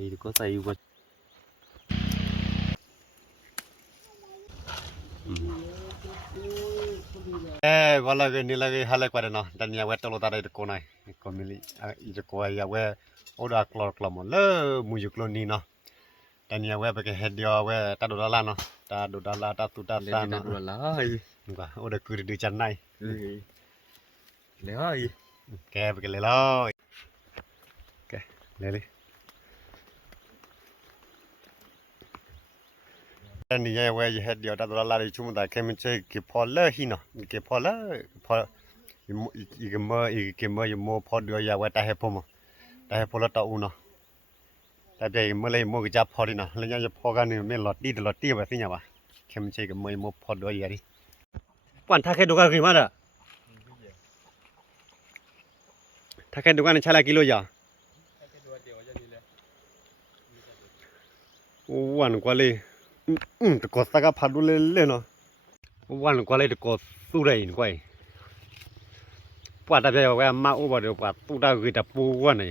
thì có tay qua wala ge ni lagi hale kware no dan ya wetolo tare ko nai ko mili je ko ya we oda klor klamo le mujuklo ni no dan ya we be ke hedio we ta do la no ta do la ta tu ta ta no lại ngwa oda kuri du chan nai lẽ ơi ke be ke le lo ke le li dan ya we je hedio ta do la ri chumu da ke min che ke pho le hi no ke pho le pho i ke mo pho do ya we ta he pho mo ta he pho la ta u noแต่เดี๋ยวเมื่อไรมัวก็จะพอดีนะแล้วยังพอกันนี่ไม่หลอดดีแบบนี้วะเข้มใช่กับมัวพอด้วยอย่างนี้ป่านถ้าแค่ดูกันคือมาเด้อถ้าแค่ดูกันใช้ละกิโลยาวันกว่าเลยตะกอสักพัดดูเลยเนาะวันกว่าเลยตะกอสู้ได้กว่าป่านถ้าเดี๋ยวว่ามาอุบัติป่านตู้ตาคือตะปูวันไหน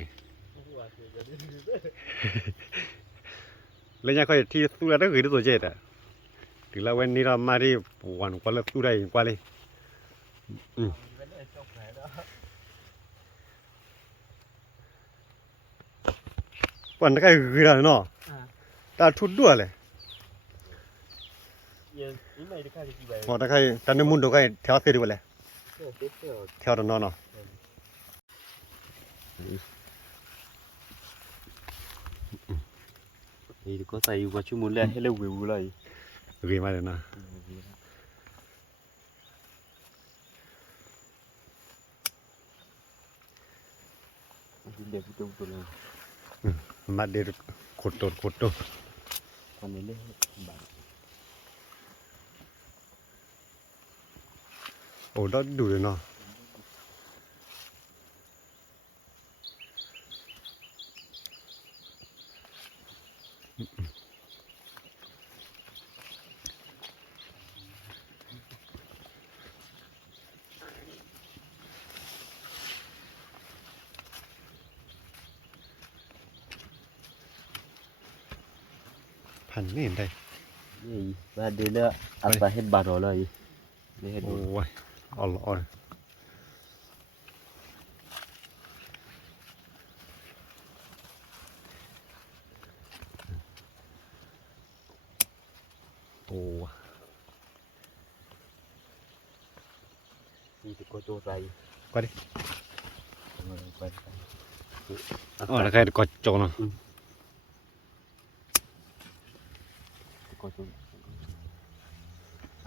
แล้วยังค่อยที่สู้ได้คือตัวเจ็ดอ่ะถึงแล้ววันนี้เรามาที่วันกว่าเลยสู้ได้กว่าเลยวันนั้นก็คืออะไรเนาะตาทุดด้วยเลยพอตาใครตาในมุนดูใครแถวเสียดีกว่าเลยแถวตรงนั้นเนาะthì có tay qua chú muốn lên hay là view lại รีมาเลยนะมาเดือดขดตัว còn đến đây bạn โอ้ได้ดูเลยเนาะพันนี่เห็นได้ gì và đến đây ăn phải hết bà rồiเลยđi hết โอ้ rồi ยอ่อนโอ้ thì có chỗ tay ก็ดิ quay อ๋อแล้วใครก็จงเนาะ có chỗ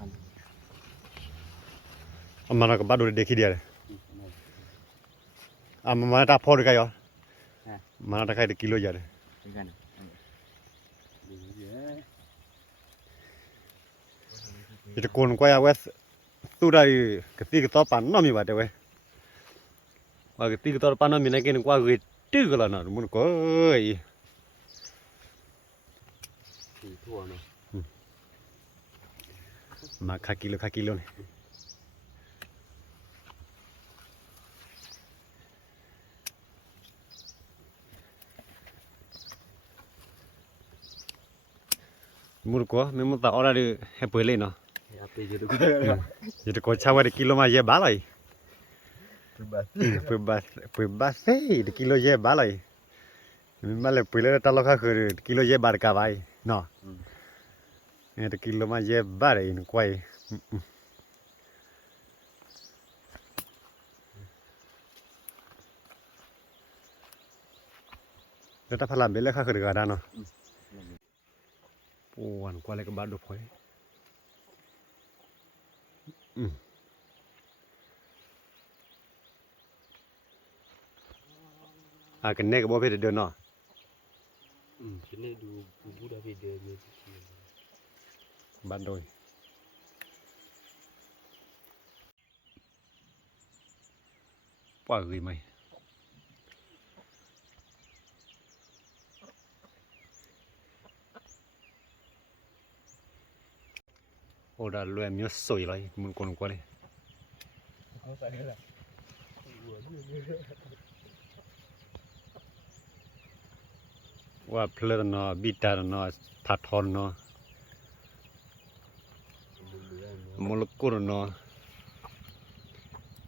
ăn เอามาแล้วก็บ้าดูเด็กขี้เดียเลยมาตาพอดีกันเหรอมาตาใครเด็กกิโลใหญ่เลย cái nàyจะโกนกว่าเวสสู้ได้กะตีกะตอปันน้อมีบาดเว้ยว่ากะตีกะตอปันน้อมีนะกินกว่าคือตื้อกันแล้วนะมันก็เอ้ย thì thua này มาคากิโลนี่มุนก็ไม่มุนตาออร์ดิให้เปิดเลยเนาะ thì giờ được จะตะโกนชาวว่ากิโลมาเยอะบ้าเลย cái bà เปิดบาเซ่กิโลเยอะบ้าเลยมาเลยเปิดเลยตลอดก็คือกิโลเยอะบาร์กาไว้เนาะเนี่ยกิโลมาเยอะบ้าเลยนี่กว่าแล้วถ้าพลังเบลเลยก็คือกันได้เนาะโอ้วันกว่าเลยก็บาดดูพอยกันเน่ก็บ่เพชรเดินเนาะ cái này đủ đủ đã về đời như บ้านโดยปล่อยเลยไหมโอ้ดาลวยมีสวยเลยมันกลนกว่าเลย không phải là โอ้ ว่าเพลินเนาะบิดาเนาะผัดทอนเนาะมลกุลเนาะ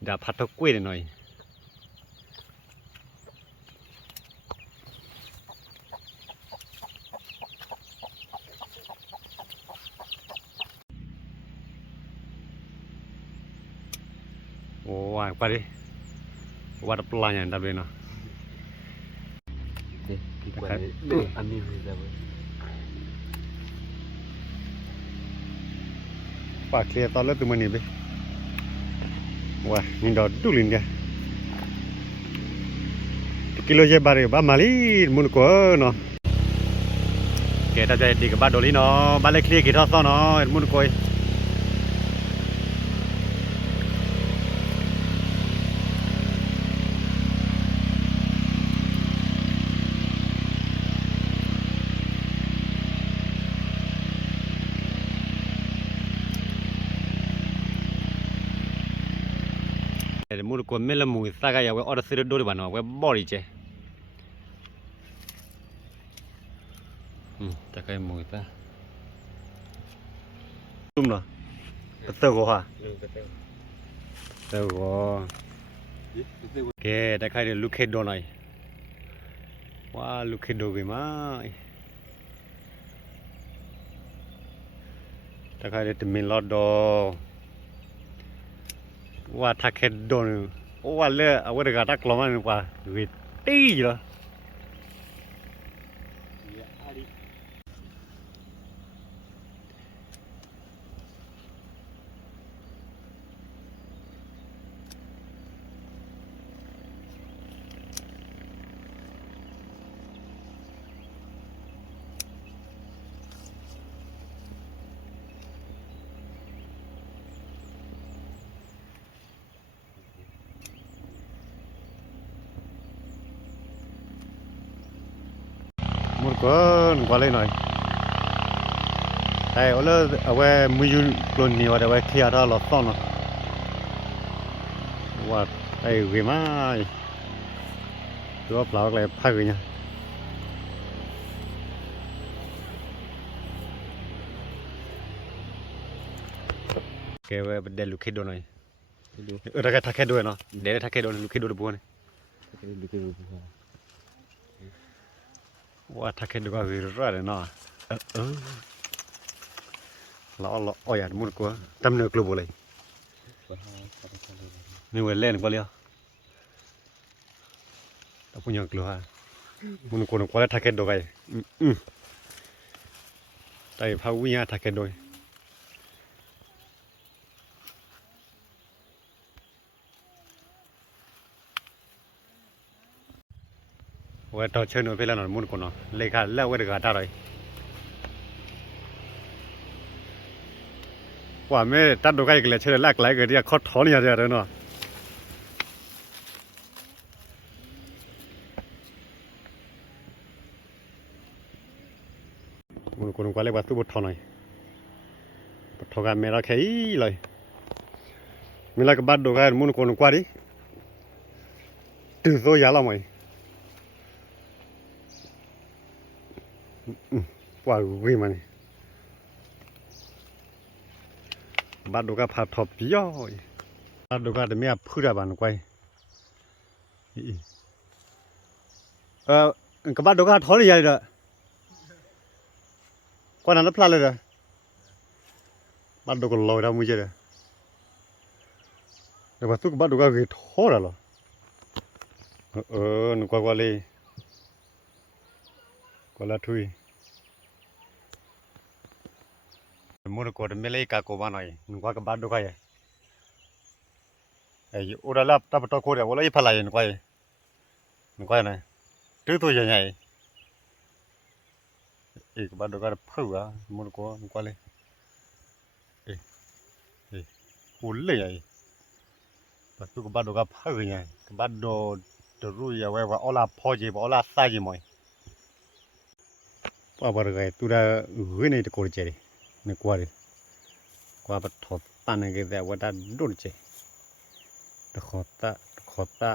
ดาผัดตะกุ้ยหน่อยโอ้ยไปดิวัดปลาอย่างดับเลยเนาะ deh kita ni amin dah ปากเคลียร์ตอนเลิกตัวมันนี่ไปว้านี่ดอดูลินกันกิโลเจ็บบาร์บ้ามาลีมุนกัวเนาะแกถ้าจะดีกับบ้านโดลีเนาะบ้านเล็กเคลียร์กี่ทอดซ้อนเนาะมุนกัวมุนกัวไม่ละมุยสักอย่างว่าออร์เซอร์ดูดิบ้านเนาะว่าบอดี้เจแต่ก็มุยตาตุ้มเนาะเตอร์ก็ฮะเตอร์ก็แกแต่ใครเดี๋ยวลูกเขยโดนหน่อยว้าลูกเขยโดนไปมั้ยแต่ใครเดี๋ยวจะมีลอดดอว่าถ้าเขยโดนว่าเลือเอาไว้เด็กตักลงมาหนึ่งกว่าวิตีเหรอมุดก้อนกว่าเลยหน่อยแต่เอาเลยเอาไว้มือยืนกลุ่นนี่ว่าเอาไว้เคลียร์ท่าหลอดซ่อนเนาะว่าไอ้เวมาตัวเปล่าอะไรพักเลยเนี่ยแกไว้เดี๋ยวลูกคิดดูหน่อยถ้าแค่ทักแค่ด้วยเนาะเดี๋ยวทักแค่ดูลูกคิดดูบัวเนี่ยว่าทักแค่ดูก็วิรอะไรเนาะเราอ๋อยมุดกว่าตำเนื้อกลัวเลยนี่เวลเล่นกว่าเลยแต่พูดยังกลัวมุดกว่าแล้วทักแค่ดูไปแต่พาวิ่งทักแค่ดูว่าตอนเช้าหนูไปแล้วนอนมุนคนเนาะเลยค่ะแล้วว่าเด็กขาดอะไรว่าไม่ตัดดูใกล้กันเลยเชื่อแรกไหลกันที่เขาถอนอย่างเดียวเนาะมุนคนกว่าเลยว่าตู้บดถอนหน่อยบดถอนกันไม่รักแค่เลยไม่รักบัดดูกันมุนคนกว่าดิตื่นโซยาละมั้ยว่าวิ่งมันบัดดูกันพาทบย่อยบัดดูกันแต่ไม่พูดอะไรบ้างกว่ากับบัดดูกันถอนอย่างเดียวกว่านั้นพลาดเลยเด้อบัดดูกันลอยได้มั้ยเจ้าเดี๋ยวว่าสุกบัดดูกันกี่ถอนแล้วนึกว่าเลยก็ละทุยมุดกอดไม่เลยกากบ้านหน่อยนึกว่ากับบัดดูกันไอ้อุระลับตับตะโคเดี๋ยวว่าเลยพลายนึกว่านะตื้อตัวใหญ่อีกบัดดูกันเผื่อมุดกอนึกว่าเลยหุ่นเลยไอ้บัดสุกบัดดูกันเผื่อไงบัดดูจะรู้ยังไงว่าอลาพอจีบอลาใส่จีมอยป้าบาร์ไงตัวเราเฮ้ยนี่ตะโกนเจริญนึกว่าเลยกว่าบัดทอดตานกันแต่ว่าดันโดนเจตะขอตา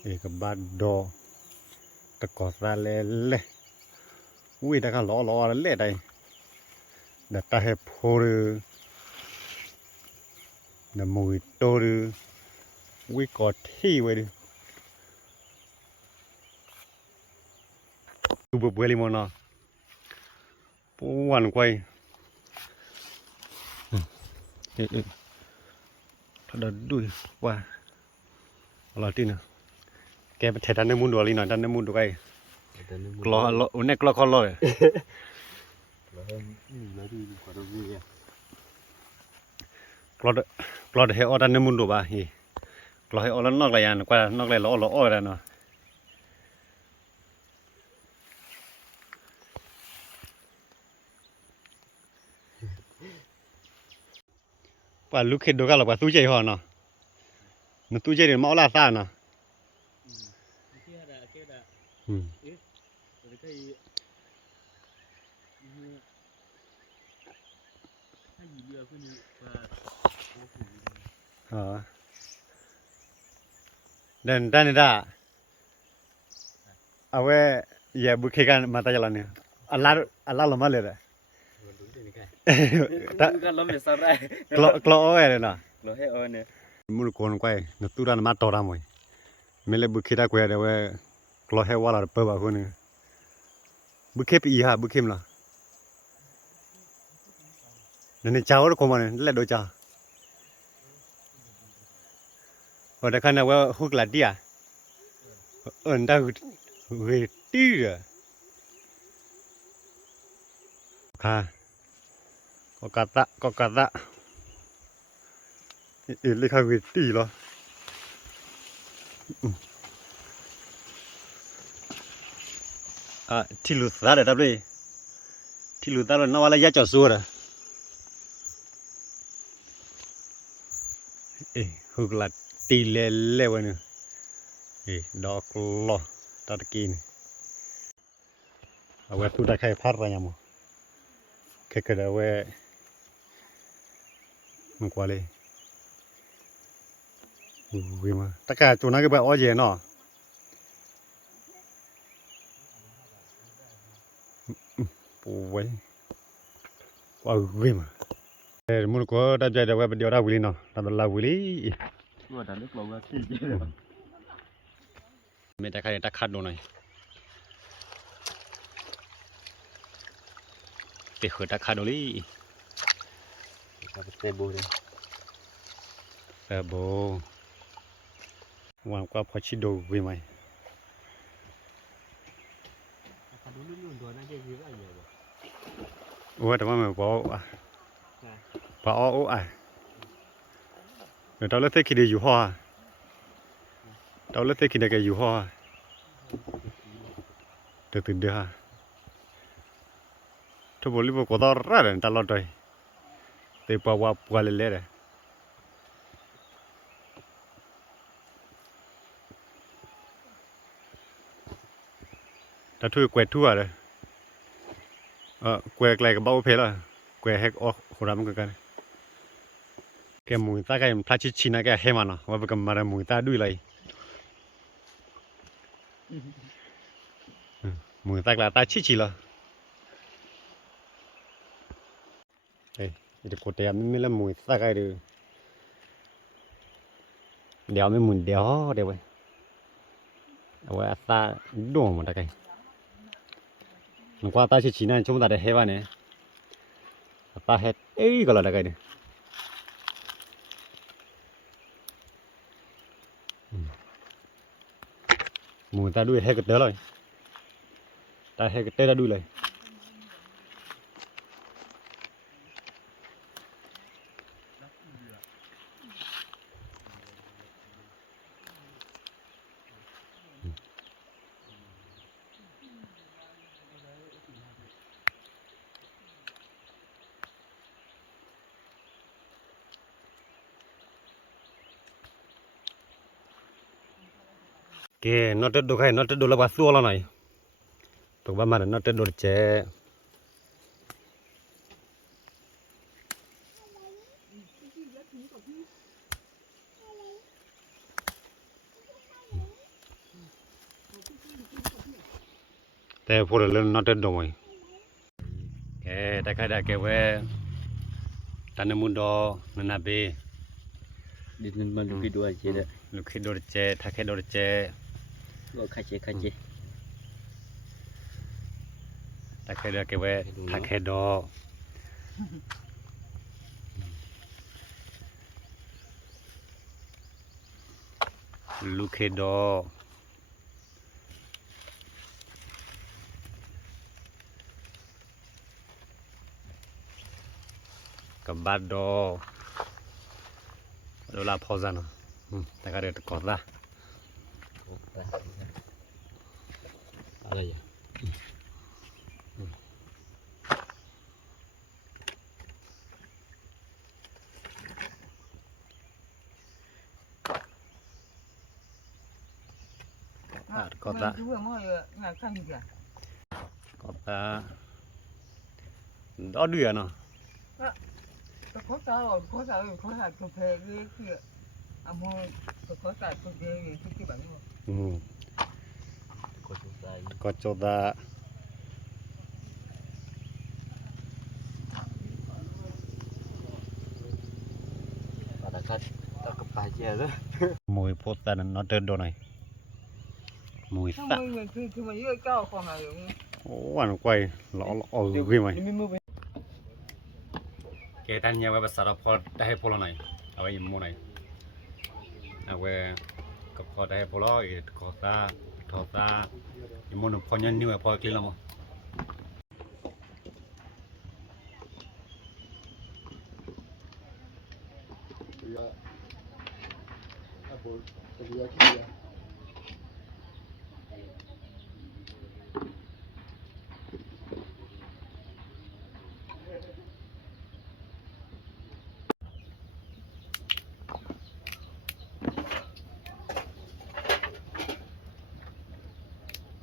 เอกบัดดอ ตะกอดราเล่อุ้ยตะกันล้อเล่ได้เดตาเฮโพรือเดมวยโตรืออุ้ยกอดที่ไว้ดิดูเบื่อลิมอนอ่ะปวนกวยถ้าเดินดูว่าอะไรที่เนี่ยแกไปเทดันในมุนดูอะไรหน่อยดันในมุนดูไอ้กลัวล้อเนี่ยกลัวคอล้อเลยกลัวเดี๋ยวดันในมุนดูบ้าฮีกลัวให้ออกแล้วนอกเลยยันกว่านอกเลยล้อแล้วเนาะป่าลูกเข็ดดูกันหรอป่าตู้เจี๊ยห่อเนาะมันตู้เจี๊ยเดี๋ยวมาเอาลาซ่าเนาะด้านนี้ด่าเอาไว้อย่าบุกเขกันมาตายละเนี่ยอัลลาลมาเลยกันล้มเลยสักได้กลัวเอาไว้เลยนะ เราให้เอาเนี่ยมุลโกนกวยนตูรันมาตอรามวยเมเลบุกเขตากวยเดี๋ยวกลัวให้วาลาเปิดบ้าคนนึงบุกเขปีฮะบุกเขมล่ะเนี่ยจ้าวรคอมันเล่ดโดจ้าพอได้ขนาดว่าฮุกลาดีอ่ะได้เวทีอ่ะค่ะก็กาตะเลยค่ะเวทีเหรอที่ลุตาเด็ดเลยที่ลุตาเลยน่าว่าอะไรยาจ่อสัวอ่ะฮุกลาตีเล่วันนึงดอกล้อตัดกินเอาไว้ตู้ตะไคร้พัดอะไรอย่างมั้งแค่กระเดาไว้มันกว่าเลยอุ้ยมาตะไคร้ตัวนั้นก็แบบอ้อเจนเนาะโอ้ยว้าวอุ้ยมามุลก็ได้ใจเดี๋ยวไปเดี๋ยวได้วิลีเนาะได้เป็นลาวิลีว่าแต่เล็กเราก็ขี้เกียจไม่ตะไคร้ตะขัดดูหน่อยเตะหัวตะขัดดูลี่เตะบูเลยโบวางกว่าพอชิโดวิไหมโอ้แต่ว่ามันบอกโอ้เดี๋ยวเราเลิกเทคิดอยู่ห่อเราเลิกเทคิดแกอยู่ห่อเดี๋ยวตื่นเดือทุกบริบทก็ต้องรัดตลอดเลยแต่ปว่าปวดเลยถ้าทุ่ยเกวทั่วเลยเกวอะไรกับเบ้าเพลอ่ะเกวแฮกออกหัวเราะมันกันแกมุ้ยตาแกมันพลาดชินะแกเฮมันอ่ะว่าเป็นกำมารมุ้ยตาด้วยเลยมุ้ยตากลาตาชิละเฮ้ยเดี๋ยวกดเตียมไม่ละมุ้ยตาแกดูเดี๋ยวไม่มุ้ยเดี๋ยวไปเอาไว้ตาดวงมันตาแกมันกว่าตาชินะช่วงตาเดเฮวันเนี่ยตาเฮก็แล้วตาแกเนี่ยมุ้ยตาด้วยเฮก็เตอเลยตาเฮก็เตอด้วยเลยแกนอตดูใครนอตดูละบาสัวละหน่อยตกบ้านมันนอตดูเจ แต่พวกเราเล่นนอตเตอร์ดอยแกแต่ใครได้แกเว้ตันมุนดอนันนาเบ ดินมันลูกด้วยเจ๊เด้อ ลูกคิดโดนเจถ้าแค่โดนเจ ก็ใครเจ๊ ถ้าแค่ได้แกเว้ถ้าแค่ดอลูกคิดดอกับบาดดอเวลาพอซะเนาะแต่ก็เดี๋ยวกอดละ อะไรอย่าง กอดละ Mình chú mồi ngày khăn kìa. กอดละดอเดือเนาะ Có sao có hạt cà phê cái kia. À mua có hạt cà phê cái bản luôn. ก็สงสัย กอดโจดา แต่ก็ต้องกับปลาเจ๊เด้อ มวยโพสต์นั้นนอตเตอร์โดนหน่อยมวย Xong ตะ rồi thì mà dưới cao còn là โอ้วันกวยหล่อเอาวิ่งไหม นี่ไม่มือไป แกตันยาไว้ภาษาพอได้ให้พลหน่อยเอาไว้ยิมมูหน่อยเอาไว้ก็พอได้ให้พลอีกขอตาทอตายิมมูนพอยันนิ้วพอกลิ้นละมั้ง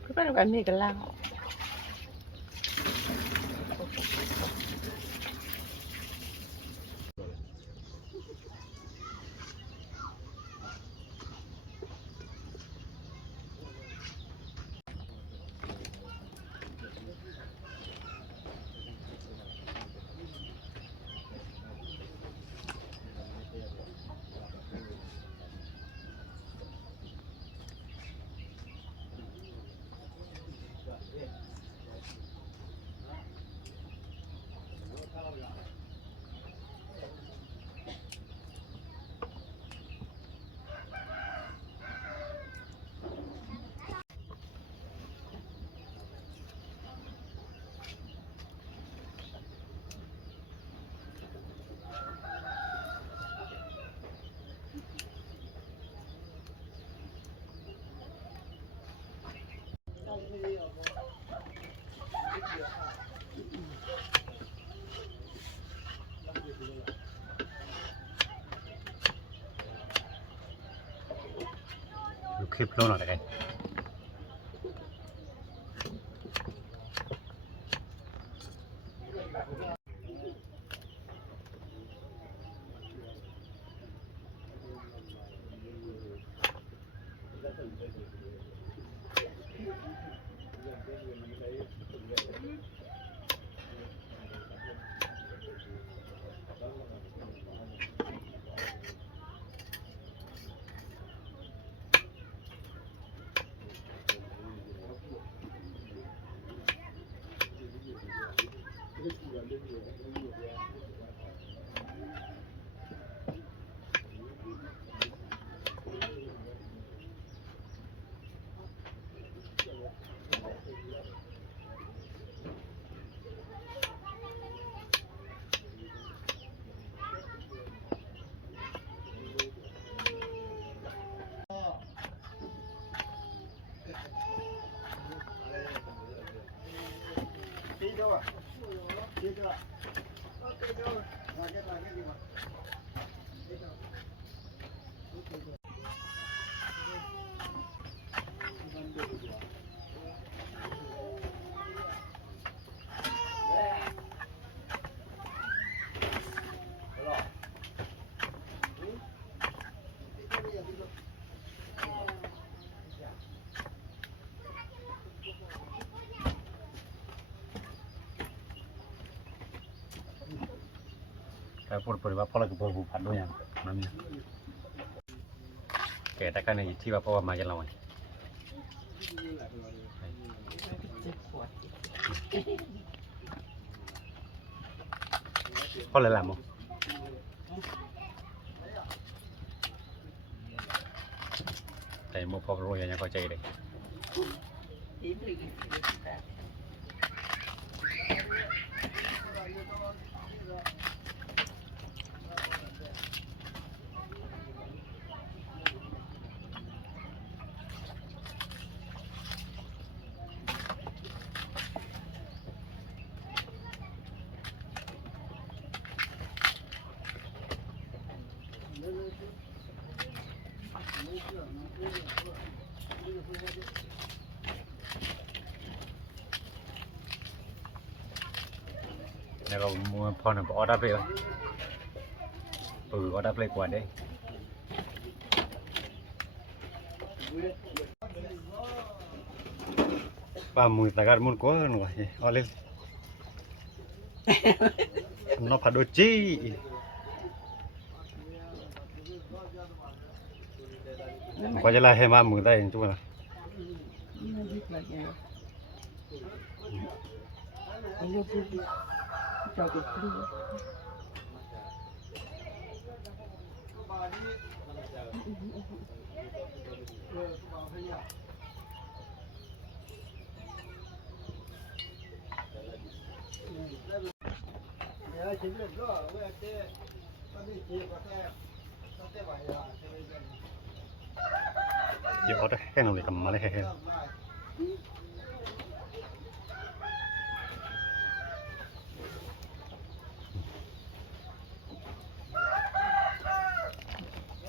cứ bắt đầu cái này cái lao. ลูกคลิปโลหน่อยได้ เ แต่พูดไปว่าพ่อเราคือพ่อผู้พันด้วยอย่างนั้นเนี่ยแกแต่กันในที่ว่าพ่อมาจะเราไงพ่อเลยlàm không thầy một phòng rồi nhà coi chơi đây này còn mua phone là bỏ đáp rồi có đáp lên quả đây ba mùi ta gạt muốn có nữa ở lên nó phải đôi chi có chỉ là hay mà mùi tay chú là giờ ở đây cái nào để cầm mà lấy hay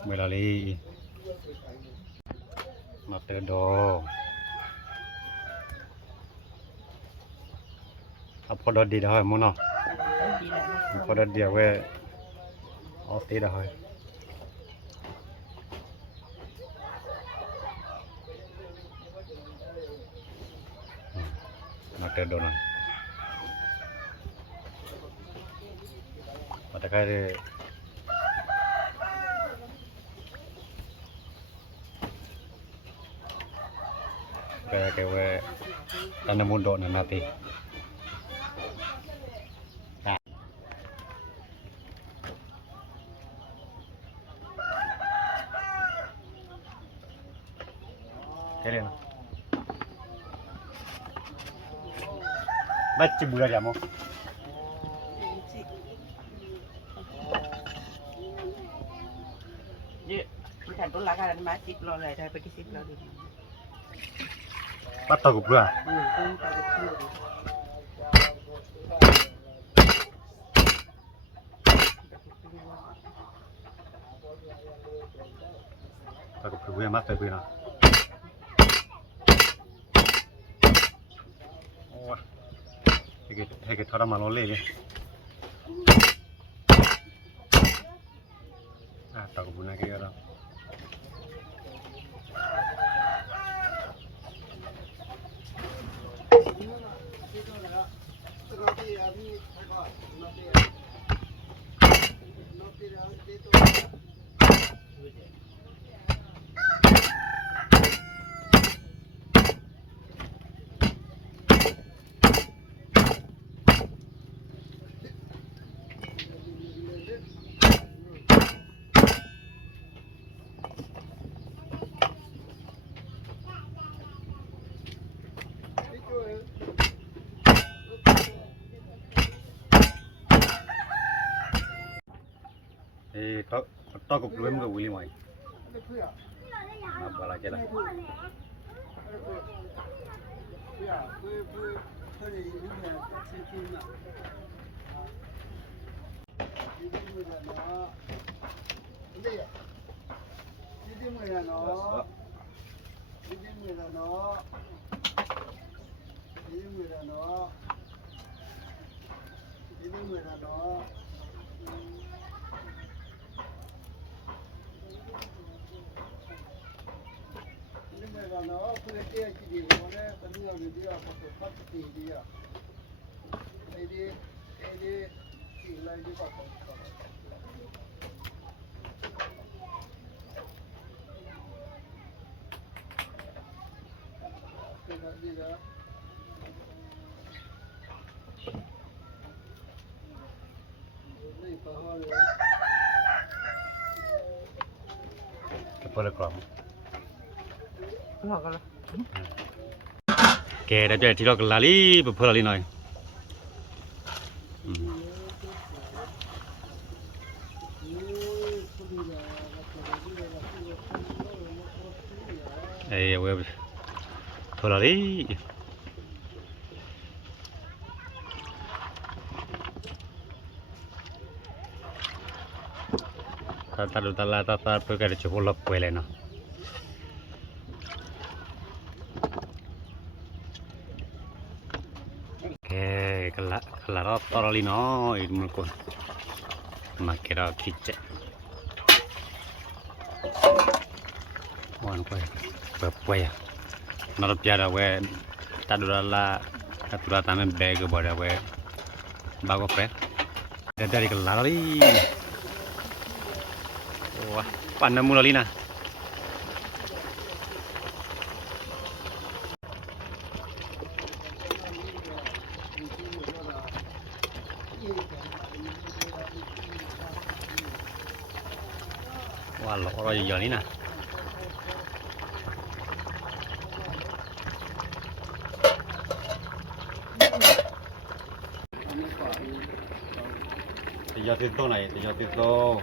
mày là đi mặt tơ đồพอดดีได้มั้งเนาะพอดดีเอาไว้ออฟตีได้มาเตอร์โดนัมาตะไคร้kayak kayak tanam mundo nanti keren baca bulan kamu bukan tolak kan masih lo lah dah pergi sip lo dulu bắt tàu cục rồi tàu cục rồi mắt tới bây nào hay cái thằng mà nó lên đi tàu cục này kia đâu to cục đuôi mới gửi ngoài mà bảo là cái này nó pure kia chỉ đi vào đây tận nhiều người đi vào một phát chỉ đi à đây đi chỉ lại đi vào เปิดกล่อง หลอกกันเลย แกได้เจอที่เรากลาลีเพื่อลีหน่อยเอ้ยเว้ยเพื่อลีตาเพื่อการจะพูดลับไปเลยเนาะKalau torali no, itu mereka makera kicet. Wan kue, berapa ya? Narup jada kue, tak dulu aturan tamen bag boda kue, bago kue. Dari kelari. Wah, pandai mulai na. Wah, loro yo ni nah. Tiga tito này, tiga tito.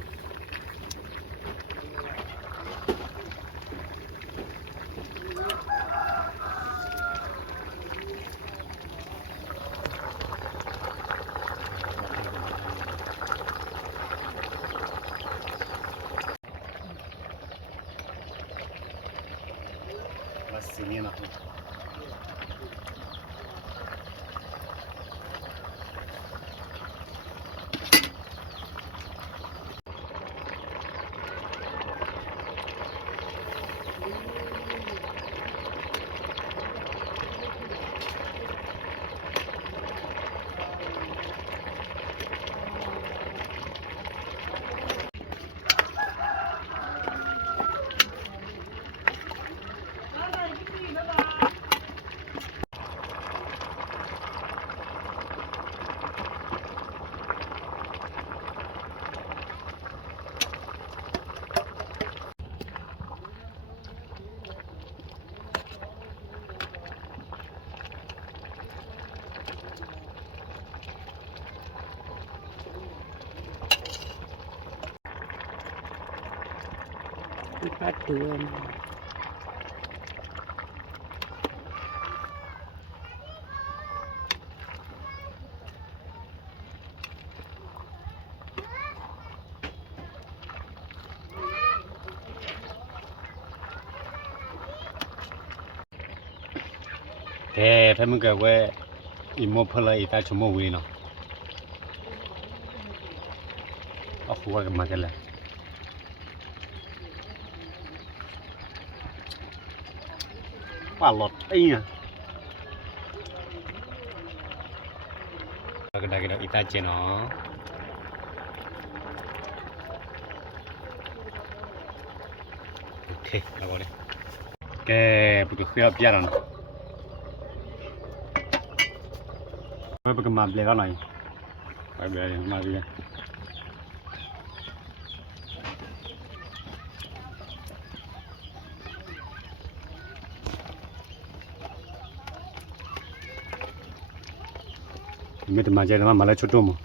Sini nak. Kita tuan.ถ้ามึงเกิดว่าอีโมเพลย์ตาชั่วโมงวีเนาะเอาหัวกันมากันเลยว่าหลอดไอ้เนี่ยเราก็ได้กันอีตาเจเนาะโอเคเราก็ได้แกปุ๊กเสียบยารันไปประกมาเบลล์หน่อยไปเบลล์มาดีกันไม่ต้องมาเจอมาเลยชุดตัวมั้ง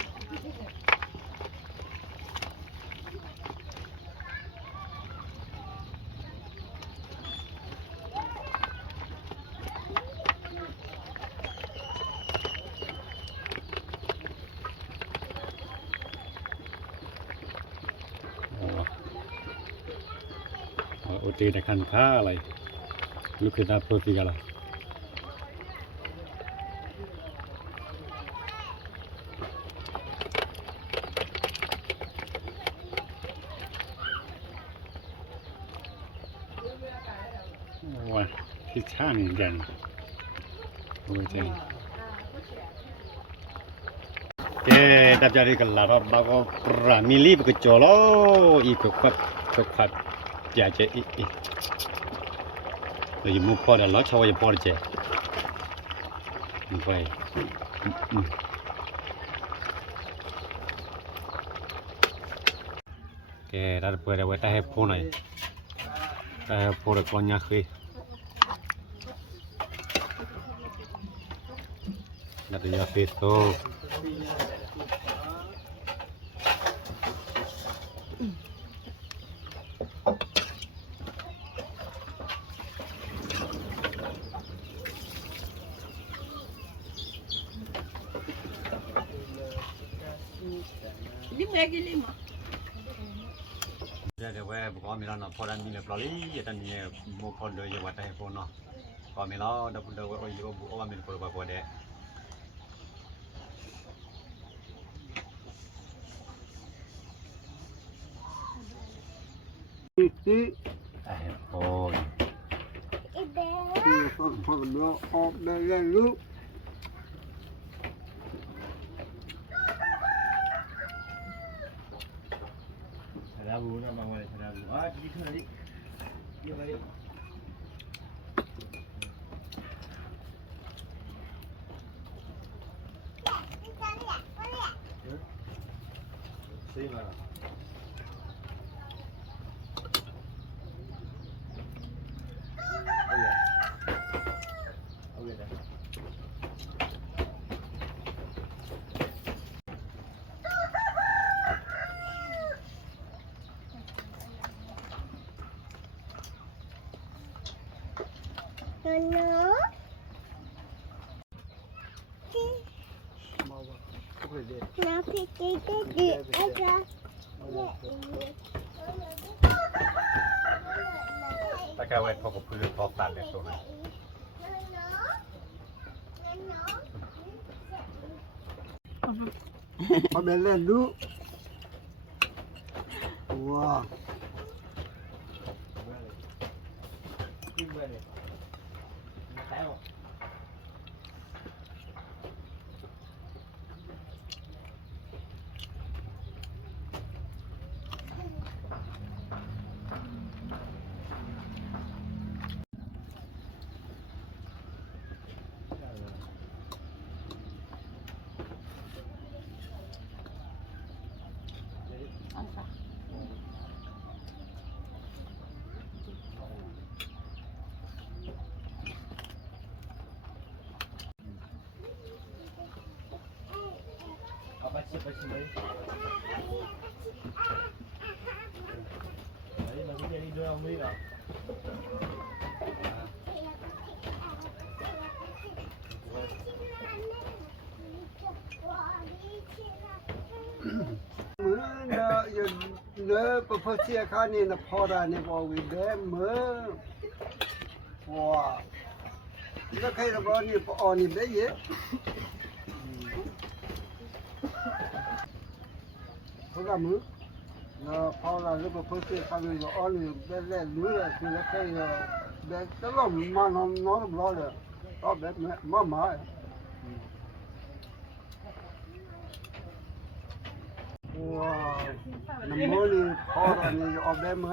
โอตีในคันค้าอะไรลูกคือตาเปิดปีกันละว้าที่ช่างใหญ่โอ้ยเจ๋งแกดับจารีกันละรอบบางก็ปรามิลีบก็จ่อล้ออีกก็อยากจะอีเลยมูพอเดี๋ยวล้อชาวจะพอเจ๊ ไปแกรัดเปิดเอาไว้ใต้ให้พูหน่อยใต้ให้พูดกลอนยาคือนัดยาคือโตเดี๋ยวบุกมีแล้วเนาะพอดันมีแล้วปลอลี่ยันนี่โมพอเลยอยู่วัดแต่พอเนาะพอมีแล้วเดี๋ยวโอ้ยบุกว่ามีคนกว่าเด้แต่พอพอเนาะออกได้แล้วลูกSarabu na mawala sarabu. Dito na di. Di ba di? Sige ba? Okay na. Hello? Now pick it up. ตะแกไว้พอกับพื้นพอตัดแบบตัวนั้นเอาไปเล่นดูว้า Apa sih mai? Aí lagu jadi dua mui lah. มือเนาะอยู่เด้อประพฤติเสียค่านี่นะพอได้เนี่ยบอกวิเด้อมือว้าแล้วใครระบนี่ปอนี่ได้เยอะเพราะว่ามือเนาะพอเราเรื่องประพฤติเสียค่านี่ก็อ่อนนี่ได้แล่รู้เลยคือแล้วใครได้ตลอดมานอนนอนรอเลยก็แบบนี้มาว้าวน้ำมันนี่พอแล้วนี่เอาแบบม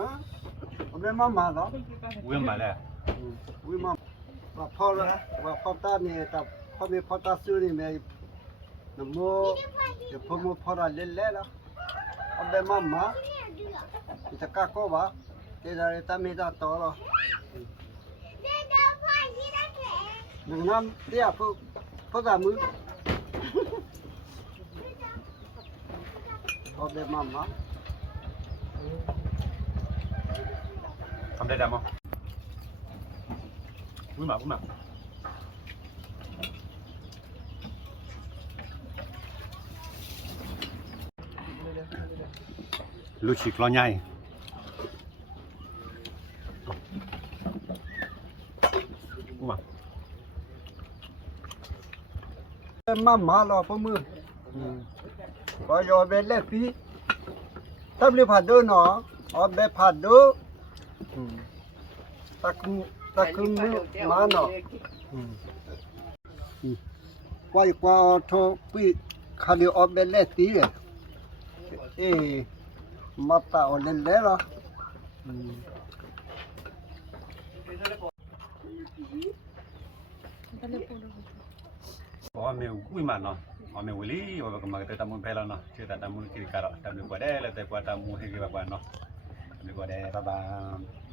าเหรอ วิ่งมาแล้ว วิมาว่าพอแล้วว่าพอตานี่แต่พอมีพอตาซื้อนี่แม่น้ำมันเดี๋ยวพอมาพอแล้วเล่นแล้วเอาแบบมาจะก้าก็ว่าเดี๋ยวตาไม่ได้ต่อหรอหนึ่งน้ำเดี๋ยวพอตามือเอาแบบมา ทำได้ดำมั้งวิ่งมาลูกชิคล้อใหญ่มาหรอพ่อมือพอยอเบลเล่ปีทำเรื่องผัดด้วยเนาะเอาแบบผัดด้วยตะคุมมือมาเนาะกว่าทอปีขาเดียวเอาเบลเล่ตีเลยมาตาเอาเล่นแล้วเหรอ อเมวิมาเนาะออเมวิลีว่าก็มาเตตามุนเพลเนาะชื่อตามุนกิริการตามุนกว่าได้แล้วแต่กว่าตามุนให้กี่บาเนาะมีกว่าได้บ๊ายบาย